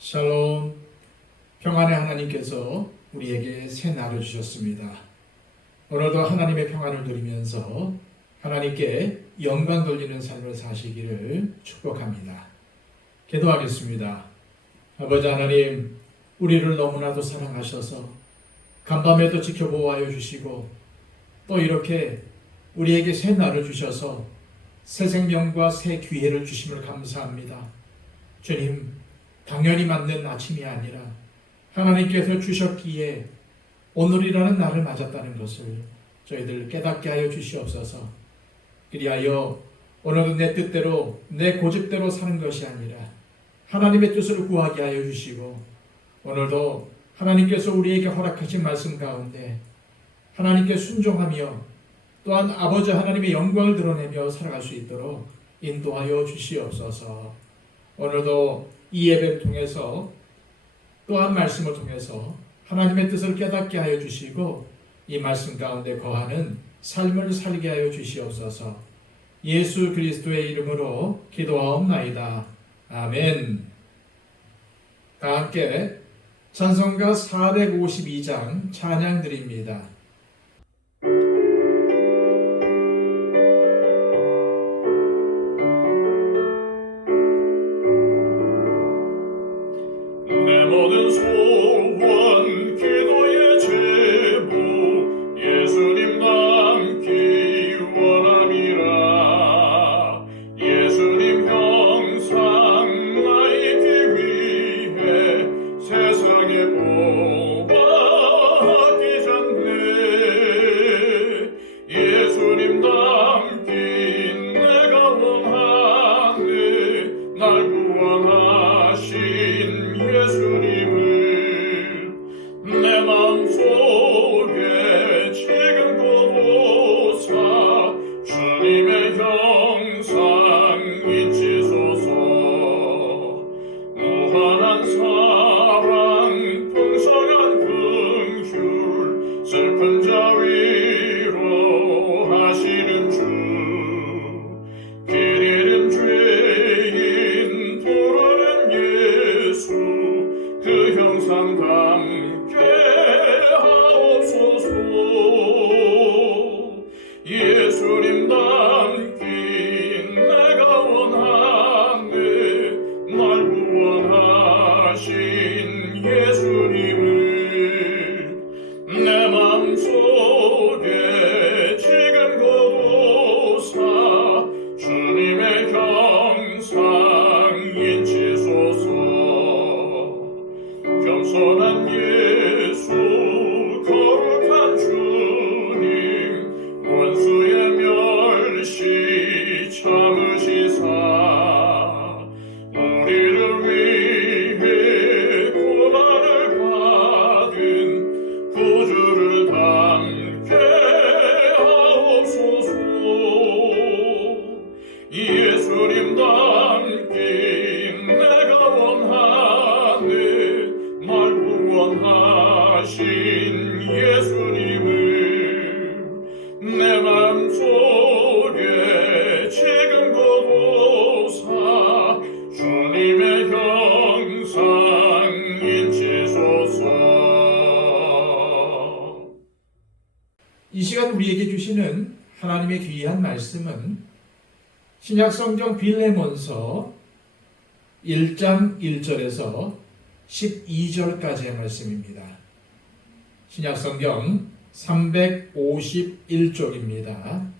샬롬, 평안의 하나님께서 우리에게 새 날을 주셨습니다. 오늘도 하나님의 평안을 누리면서 하나님께 영광 돌리는 삶을 사시기를 축복합니다. 기도하겠습니다. 아버지 하나님, 우리를 너무나도 사랑하셔서 간밤에도 지켜보아여 주시고 또 이렇게 우리에게 새 날을 주셔서 새 생명과 새 기회를 주심을 감사합니다. 주님, 당연히 맞는 아침이 아니라 하나님께서 주셨기에 오늘이라는 날을 맞았다는 것을 저희들 깨닫게 하여 주시옵소서. 그리하여 오늘은 내 뜻대로 내 고집대로 사는 것이 아니라 하나님의 뜻을 구하게 하여 주시고, 오늘도 하나님께서 우리에게 허락하신 말씀 가운데 하나님께 순종하며 또한 아버지 하나님의 영광을 드러내며 살아갈 수 있도록 인도하여 주시옵소서. 오늘도 이 예배를 통해서 또한 말씀을 통해서 하나님의 뜻을 깨닫게 하여 주시고 이 말씀 가운데 거하는 삶을 살게 하여 주시옵소서. 예수 그리스도의 이름으로 기도하옵나이다. 아멘. 다 함께 찬송가 452장 찬양 드립니다. 모든 소원 기도의 제목 예수님 닮기 원함이라. 예수님 형상 나이기 위해 세상에 뽑아기 전에 예수님 닮기 내가 원하네. 날 구원하신 예수님을 내 마음속에 지금 고도사 주님의 형상 잊으소서. 무한한 사랑 풍성한 긍휼 슬픈 자 위로하시는 주. 길 잃은 죄인 부르는 예수 그 형상 담게 하옵소서. 예수님 닮기 내가 원하네. 날 구원하신 예수님을 내 마음속에 지금 고도사 주님의 형상 잊으소서. 겸손한 예수 거룩한 주님 원수의 멸시 참으시사 우리를 위해 고난을 받은 구주를 닮게 하옵소서. 예수님 닮기 내가 원하네. 날 구원하신 예수님을 내 마음속에 지금 고도사 주님의 형상 잊으소서. 이 시간 우리에게 주시는 하나님의 귀한 말씀은 신약성경 빌레몬서 1장 1절에서 12절까지의 말씀입니다. 신약성경 351쪽입니다.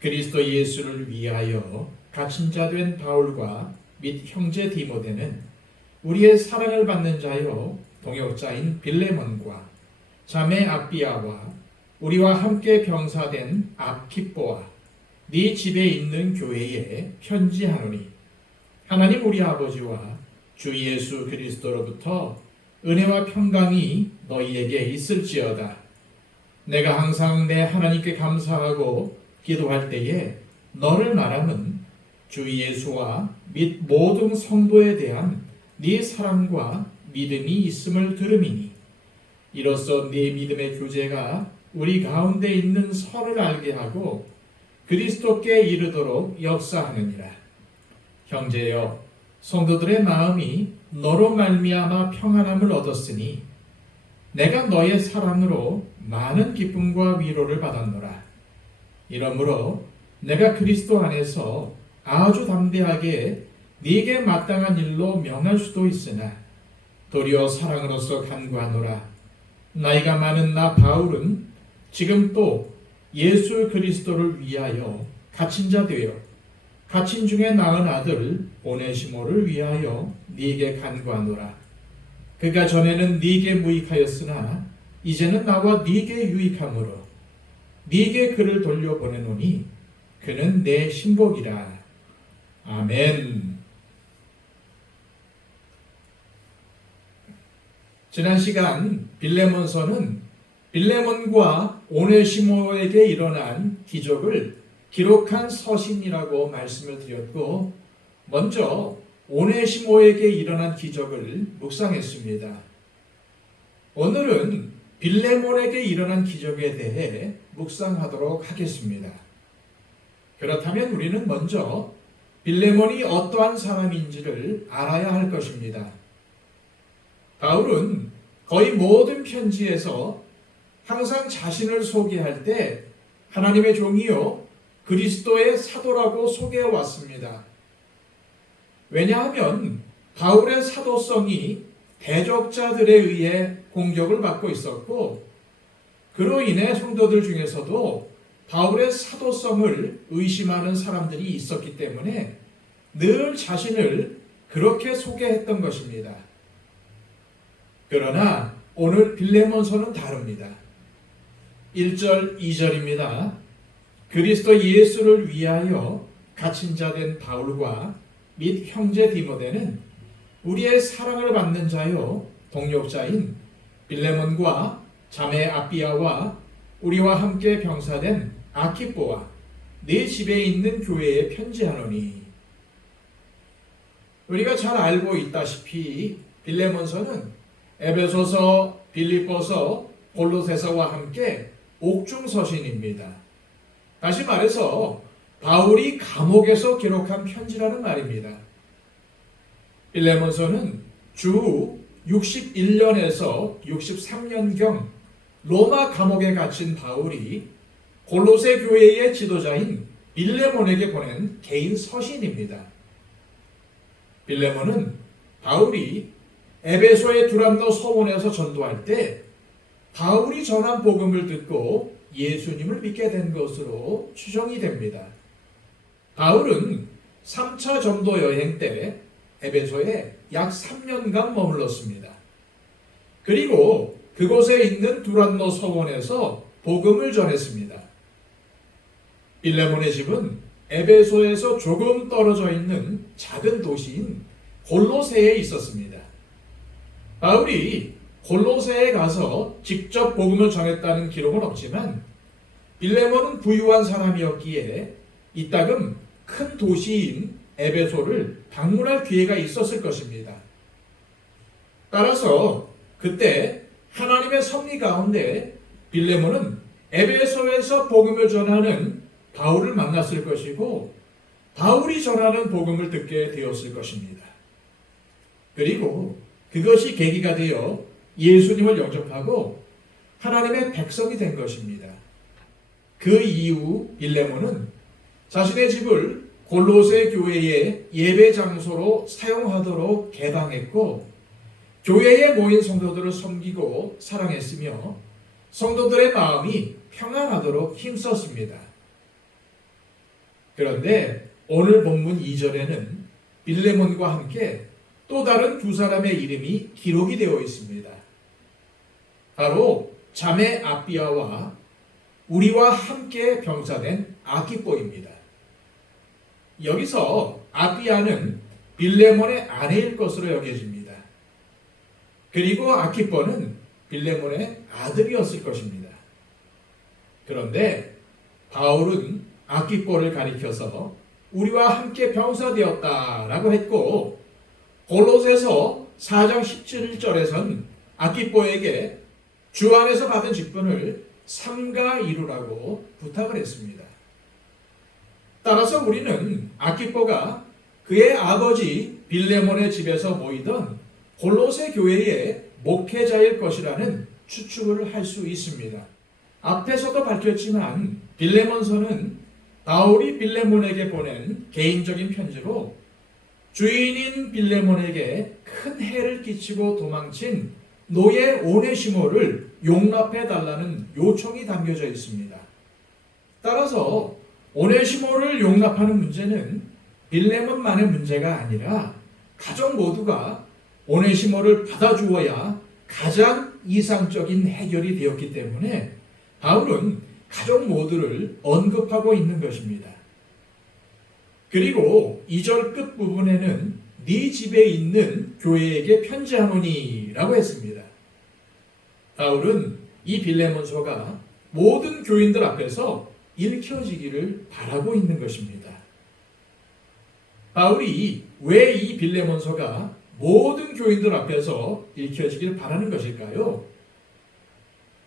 그리스도 예수를 위하여 갇힌 자 된 바울과 및 형제 디모데는 우리의 사랑을 받는 자요 동역자인 빌레몬과 자매 아비아와 우리와 함께 병사된 아키뽀와 네 집에 있는 교회에 편지하노니 하나님 우리 아버지와 주 예수 그리스도로부터 은혜와 평강이 너희에게 있을지어다. 내가 항상 내 하나님께 감사하고 기도할 때에 너를 말함은 주 예수와 및 모든 성도에 대한 네 사랑과 믿음이 있음을 들음이니 이로써 네 믿음의 교제가 우리 가운데 있는 선을 알게 하고 그리스도께 이르도록 역사하느니라. 형제여, 성도들의 마음이 너로 말미암아 평안함을 얻었으니 내가 너의 사랑으로 많은 기쁨과 위로를 받았노라. 이러므로 내가 그리스도 안에서 아주 담대하게 네게 마땅한 일로 명할 수도 있으나 도리어 사랑으로서 간구하노라. 나이가 많은 나 바울은 지금 또 예수 그리스도를 위하여 갇힌 자 되어 갇힌 중에 낳은 아들 오네시모를 위하여 네게 간구하노라. 그가 전에는 네게 무익하였으나 이제는 나와 네게 유익함으로 네게 그를 돌려보내노니 그는 내 신복이라. 아멘. 지난 시간 빌레몬서는 빌레몬과 오네시모에게 일어난 기적을 기록한 서신이라고 말씀을 드렸고, 먼저 오네시모에게 일어난 기적을 묵상했습니다. 오늘은 빌레몬에게 일어난 기적에 대해 묵상하도록 하겠습니다. 그렇다면 우리는 먼저 빌레몬이 어떠한 사람인지를 알아야 할 것입니다. 바울은 거의 모든 편지에서 항상 자신을 소개할 때 하나님의 종이요 그리스도의 사도라고 소개해 왔습니다. 왜냐하면 바울의 사도성이 대적자들에 의해 공격을 받고 있었고, 그로 인해 성도들 중에서도 바울의 사도성을 의심하는 사람들이 있었기 때문에 늘 자신을 그렇게 소개했던 것입니다. 그러나 오늘 빌레몬서는 다릅니다. 1절, 2절입니다. 그리스도 예수를 위하여 갇힌 자 된 바울과 및 형제 디모데는 우리의 사랑을 받는 자요 동역자인 빌레몬과 자매 아비아와 우리와 함께 병사된 아키뽀와 네 집에 있는 교회에 편지하노니. 우리가 잘 알고 있다시피 빌레몬서는 에베소서, 빌립보서, 골로새서와 함께 옥중서신입니다. 다시 말해서 바울이 감옥에서 기록한 편지라는 말입니다. 빌레몬서는 주 61년에서 63년경 로마 감옥에 갇힌 바울이 골로새 교회의 지도자인 빌레몬에게 보낸 개인 서신입니다. 빌레몬은 바울이 에베소의 두란노 서원에서 전도할 때 바울이 전한 복음을 듣고 예수님을 믿게 된 것으로 추정이 됩니다. 바울은 3차 전도 여행 때 에베소에 약 3년간 머물렀습니다. 그리고 그곳에 있는 두란노 서원에서 복음을 전했습니다. 빌레몬의 집은 에베소에서 조금 떨어져 있는 작은 도시인 골로새에 있었습니다. 바울이 골로새에 가서 직접 복음을 전했다는 기록은 없지만 빌레몬은 부유한 사람이었기에 이따금 큰 도시인 에베소를 방문할 기회가 있었을 것입니다. 따라서 그때 하나님의 섭리 가운데 빌레몬은 에베소에서 복음을 전하는 바울을 만났을 것이고 바울이 전하는 복음을 듣게 되었을 것입니다. 그리고 그것이 계기가 되어 예수님을 영접하고 하나님의 백성이 된 것입니다. 그 이후 빌레몬은 자신의 집을 골로새 교회의 예배 장소로 사용하도록 개방했고 교회에 모인 성도들을 섬기고 사랑했으며 성도들의 마음이 평안하도록 힘썼습니다. 그런데 오늘 본문 2절에는 빌레몬과 함께 또 다른 두 사람의 이름이 기록이 되어 있습니다. 바로 자매 아비아와 우리와 함께 병사된 아키뽀입니다. 여기서 아비아는 빌레몬의 아내일 것으로 여겨집니다. 그리고 아키뽀는 빌레몬의 아들이었을 것입니다. 그런데 바울은 아키뽀를 가리켜서 우리와 함께 병사되었다라고 했고 골로새서 4장 17절에선 아키뽀에게 주 안에서 받은 직분을 삼가 이루라고 부탁을 했습니다. 따라서 우리는 아키뽀가 그의 아버지 빌레몬의 집에서 모이던 골로새 교회의 목회자일 것이라는 추측을 할 수 있습니다. 앞에서도 밝혔지만 빌레몬서는 바울이 빌레몬에게 보낸 개인적인 편지로 주인인 빌레몬에게 큰 해를 끼치고 도망친 노예 오네시모를 용납해 달라는 요청이 담겨져 있습니다. 따라서 오네시모를 용납하는 문제는 빌레몬만의 문제가 아니라 가족 모두가 오네시모를 받아주어야 가장 이상적인 해결이 되었기 때문에 바울은 가족 모두를 언급하고 있는 것입니다. 그리고 2절 끝부분에는 네 집에 있는 교회에게 편지하노니 라고 했습니다. 바울은 이 빌레몬서가 모든 교인들 앞에서 읽혀지기를 바라고 있는 것입니다. 바울이 왜 이 빌레몬서가 모든 교인들 앞에서 읽혀지기를 바라는 것일까요?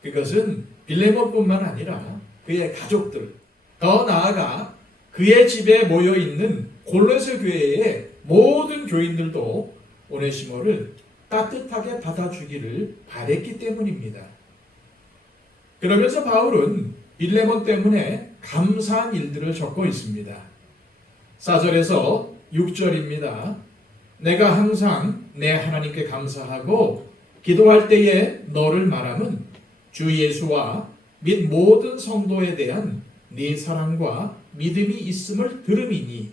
그것은 빌레몬뿐만 아니라 그의 가족들, 더 나아가 그의 집에 모여 있는 골로새 교회의 모든 교인들도 오네시모를 따뜻하게 받아주기를 바랬기 때문입니다. 그러면서 바울은 빌레몬 때문에 감사한 일들을 적고 있습니다. 4절에서 6절입니다. 내가 항상 내 하나님께 감사하고 기도할 때에 너를 말함은 주 예수와 및 모든 성도에 대한 네 사랑과 믿음이 있음을 들음이니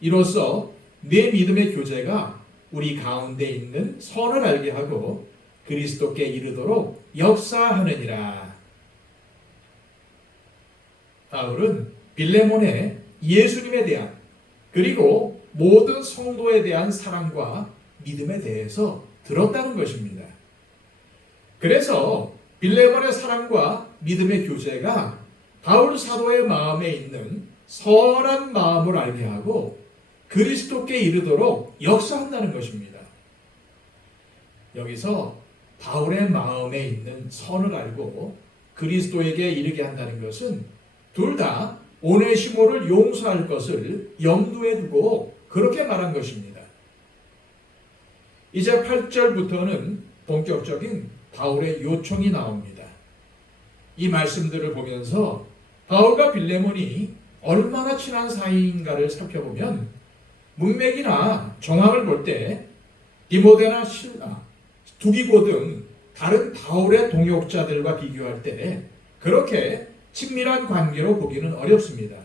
이로써 네 믿음의 교제가 우리 가운데 있는 선을 알게 하고 그리스도께 이르도록 역사하느니라. 바울은 빌레몬의 예수님에 대한 그리고 모든 성도에 대한 사랑과 믿음에 대해서 들었다는 것입니다. 그래서 빌레몬의 사랑과 믿음의 교제가 바울 사도의 마음에 있는 선한 마음을 알게 하고 그리스도께 이르도록 역사한다는 것입니다. 여기서 바울의 마음에 있는 선을 알고 그리스도에게 이르게 한다는 것은 둘 다 오네시모를 용서할 것을 염두에 두고 그렇게 말한 것입니다. 이제 8절부터는 본격적인 바울의 요청이 나옵니다. 이 말씀들을 보면서 바울과 빌레몬이 얼마나 친한 사이인가를 살펴보면 문맥이나 정황을 볼 때 디모데나 실라, 두기고 등 다른 바울의 동역자들과 비교할 때 그렇게 친밀한 관계로 보기는 어렵습니다.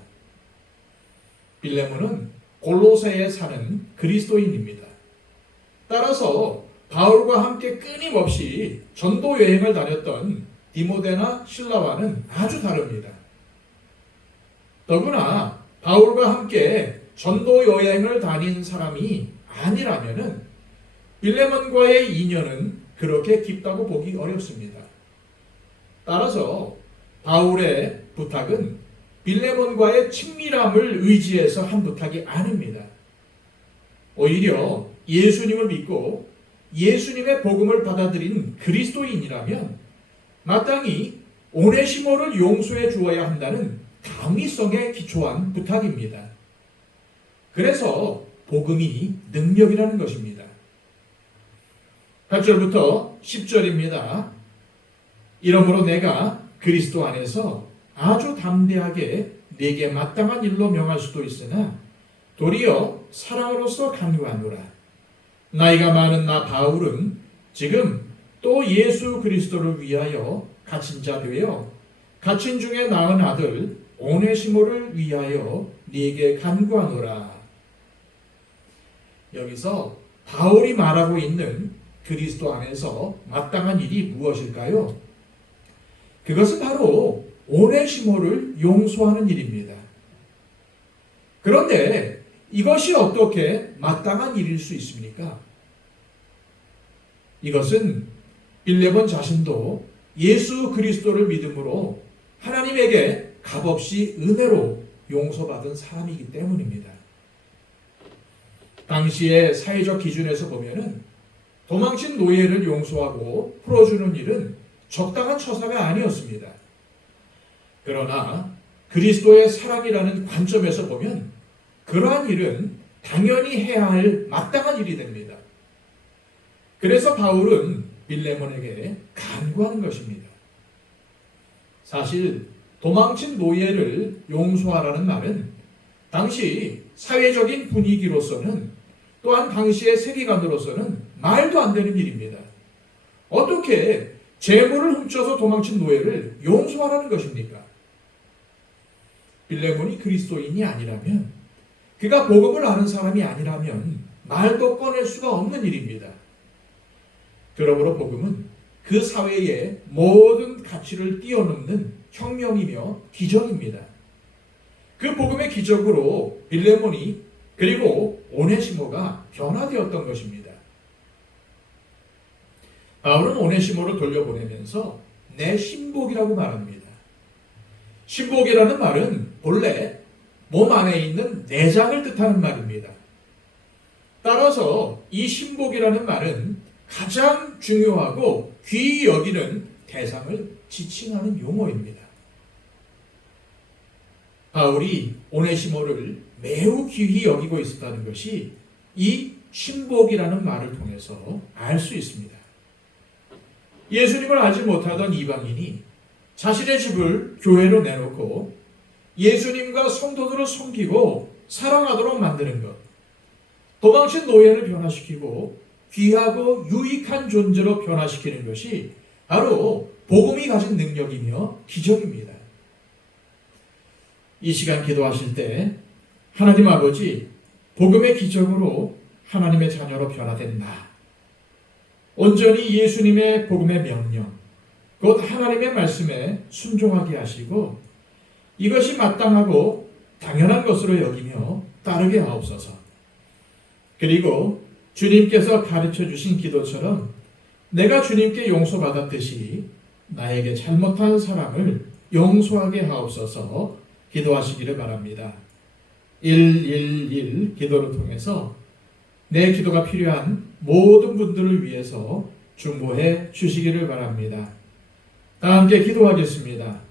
빌레몬은 골로새에 사는 그리스도인입니다. 따라서 바울과 함께 끊임없이 전도 여행을 다녔던 디모데나 실라와는 아주 다릅니다. 더구나 바울과 함께 전도 여행을 다닌 사람이 아니라면은 빌레몬과의 인연은 그렇게 깊다고 보기 어렵습니다. 따라서 바울의 부탁은 빌레몬과의 친밀함을 의지해서 한 부탁이 아닙니다. 오히려 예수님을 믿고 예수님의 복음을 받아들인 그리스도인이라면 마땅히 오네시모를 용서해 주어야 한다는 당위성에 기초한 부탁입니다. 그래서 복음이 능력이라는 것입니다. 8절부터 10절입니다. 이러므로 내가 그리스도 안에서 아주 담대하게 네게 마땅한 일로 명할 수도 있으나 도리어 사랑으로서 간구하노라. 나이가 많은 나 바울은 지금 또 예수 그리스도를 위하여 갇힌 자 되어 갇힌 중에 낳은 아들 오네시모를 위하여 네게 간구하노라. 여기서 바울이 말하고 있는 그리스도 안에서 마땅한 일이 무엇일까요? 그것은 바로 오네시모를 용서하는 일입니다. 그런데 이것이 어떻게 마땅한 일일 수 있습니까? 이것은 빌레몬 자신도 예수 그리스도를 믿음으로 하나님에게 값없이 은혜로 용서받은 사람이기 때문입니다. 당시의 사회적 기준에서 보면은 도망친 노예를 용서하고 풀어주는 일은 적당한 처사가 아니었습니다. 그러나 그리스도의 사랑이라는 관점에서 보면 그러한 일은 당연히 해야 할 마땅한 일이 됩니다. 그래서 바울은 빌레몬에게 간구하는 것입니다. 사실 도망친 노예를 용서하라는 말은 당시 사회적인 분위기로서는 또한 당시의 세계관으로서는 말도 안 되는 일입니다. 어떻게 재물을 훔쳐서 도망친 노예를 용서하라는 것입니까? 빌레몬이 그리스도인이 아니라면, 그가 복음을 아는 사람이 아니라면 말도 꺼낼 수가 없는 일입니다. 그러므로 복음은 그 사회의 모든 가치를 뛰어넘는 혁명이며 기적입니다. 그 복음의 기적으로 빌레몬이 그리고 오네시모가 변화되었던 것입니다. 바울은 오네시모를 돌려보내면서 내 신복이라고 말합니다. 신복이라는 말은 본래 몸 안에 있는 내장을 뜻하는 말입니다. 따라서 이 신복이라는 말은 가장 중요하고 귀히 여기는 대상을 지칭하는 용어입니다. 바울이 오네시모를 매우 귀히 여기고 있었다는 것이 이 신복이라는 말을 통해서 알 수 있습니다. 예수님을 알지 못하던 이방인이 자신의 집을 교회로 내놓고 예수님과 성도들을 섬기고 사랑하도록 만드는 것, 도망친 노예를 변화시키고 귀하고 유익한 존재로 변화시키는 것이 바로 복음이 가진 능력이며 기적입니다. 이 시간 기도하실 때 하나님 아버지, 복음의 기적으로 하나님의 자녀로 변화된 나, 온전히 예수님의 복음의 명령, 곧 하나님의 말씀에 순종하게 하시고 이것이 마땅하고 당연한 것으로 여기며 따르게 하옵소서. 그리고 주님께서 가르쳐 주신 기도처럼 내가 주님께 용서받았듯이 나에게 잘못한 사람을 용서하게 하옵소서 기도하시기를 바랍니다. 111 기도를 통해서 내 기도가 필요한 모든 분들을 위해서 중보해 주시기를 바랍니다. 다 함께 기도하겠습니다.